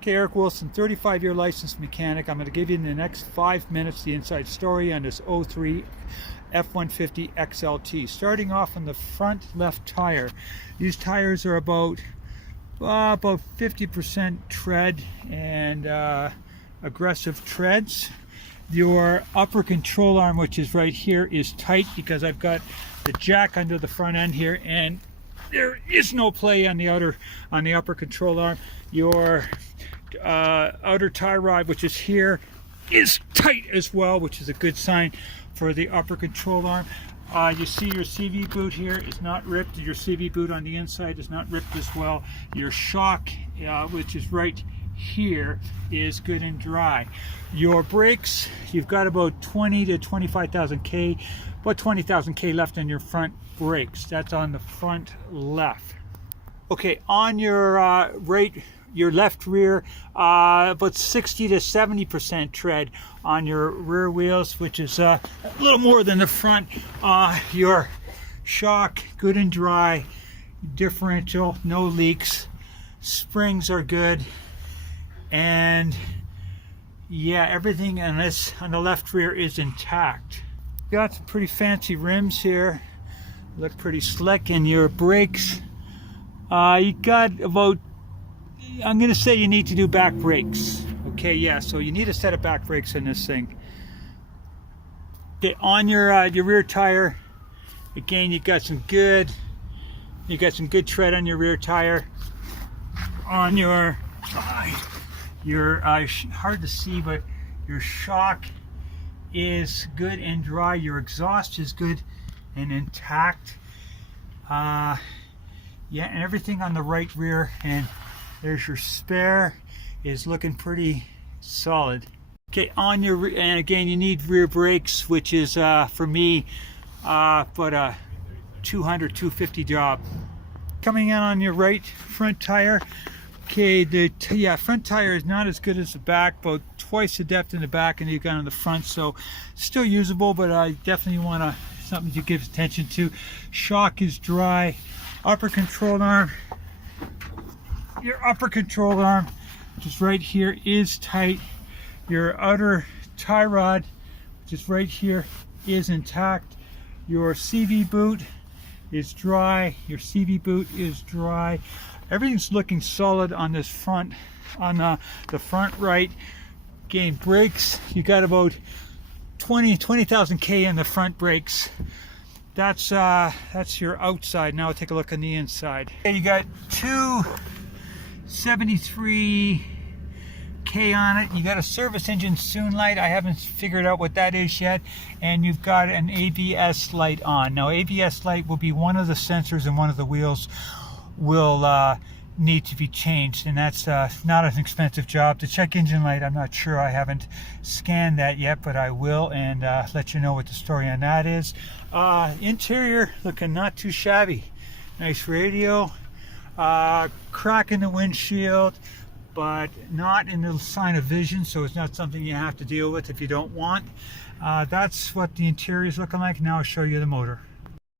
Okay, Eric Wilson, 35-year licensed mechanic. I'm going to give you in the next 5 minutes the inside story on this 03 F150 XLT. Starting off on the front left tire. These tires are about 50% tread and aggressive treads. Your upper control arm, which is right here, is tight because I've got the jack under the front end here, and there is no play on the upper control arm. Your outer tie rod, which is here, is tight as well, which is a good sign for the upper control arm. You see your CV boot here is not ripped. Your CV boot on the inside is not ripped as well. Your shock, which is right here, is good and dry. Your brakes, you've got about 20 to 25,000 K, about 20,000 K left on your front brakes. That's on the front left. Okay, on your your left rear, about 60 to 70% tread on your rear wheels, which is a little more than the front. Your shock, good and dry. Differential, no leaks. Springs are good. And yeah, everything on the left rear is intact. Got some pretty fancy rims here. Look pretty slick. And your brakes, you got about, I'm going to say you need to do back brakes. Okay, yeah, so you need a set of back brakes in this thing. Okay, on your rear tire, again, you got some good tread on your rear tire. On your hard to see, but your shock is good and dry. Your exhaust is good and intact. Yeah, and everything on the right rear, and there's your spare, is looking pretty solid. Okay, on your, and again, you need rear brakes, which is for me but a 200-250 job. Coming in on your right front tire. Okay, the front tire is not as good as the back, about twice the depth in the back and you've got on the front, so still usable, but I definitely want something to give attention to. Shock is dry. Upper control arm, your upper control arm, which is right here, is tight. Your outer tie rod, which is right here, is intact. Your CV boot is dry. Your CV boot is dry. Everything's looking solid on this front, on the front right. Again, brakes, you got about 20,000 K in the front brakes. That's your outside. Now take a look on the inside. Okay, you got 273 K on it. You got a service engine soon light. I haven't figured out what that is yet. And you've got an ABS light on. Now, ABS light will be one of the sensors in one of the wheels will need to be changed, and that's not an expensive job. The check engine light, I'm not sure. I haven't scanned that yet, but I will, and let you know what the story on that is. Interior looking not too shabby. Nice radio. Crack in the windshield, but not in the sign of vision, so it's not something you have to deal with if you don't want. That's what the interior is looking like. Now I'll show you the motor.